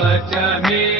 पचमे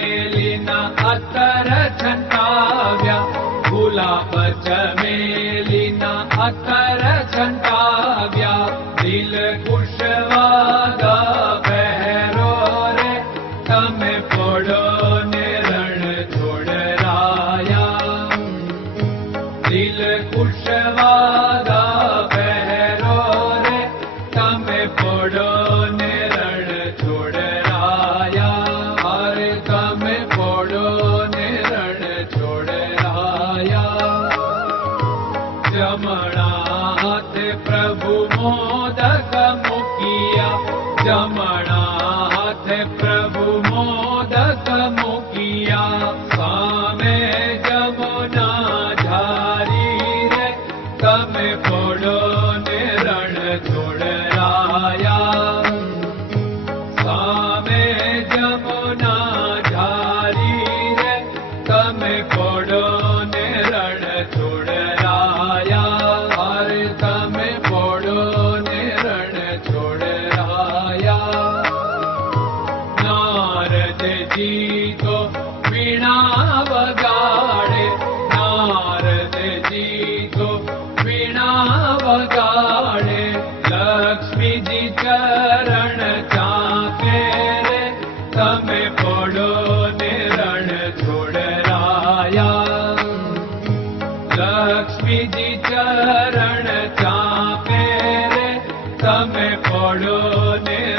प्रभु मोदक मुख्या जमणा તમે પોડો ને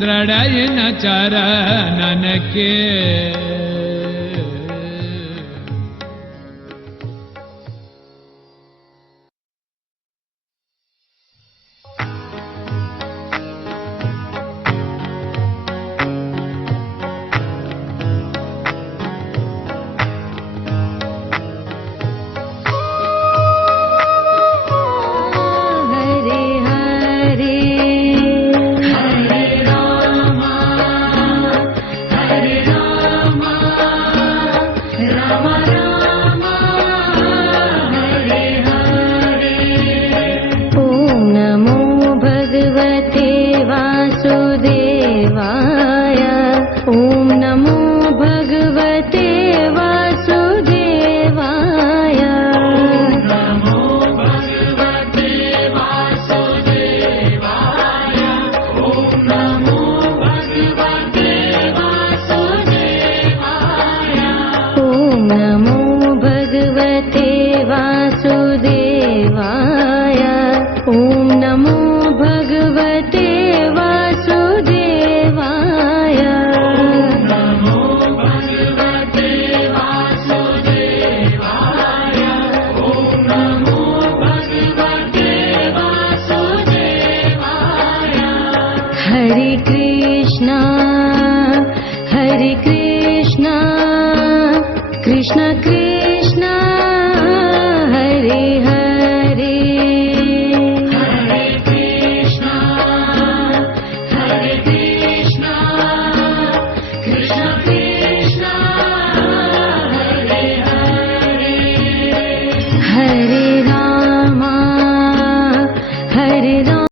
ದೃಢಯನ ನನಕ್ಕೆ Come on now. Krishna Krishna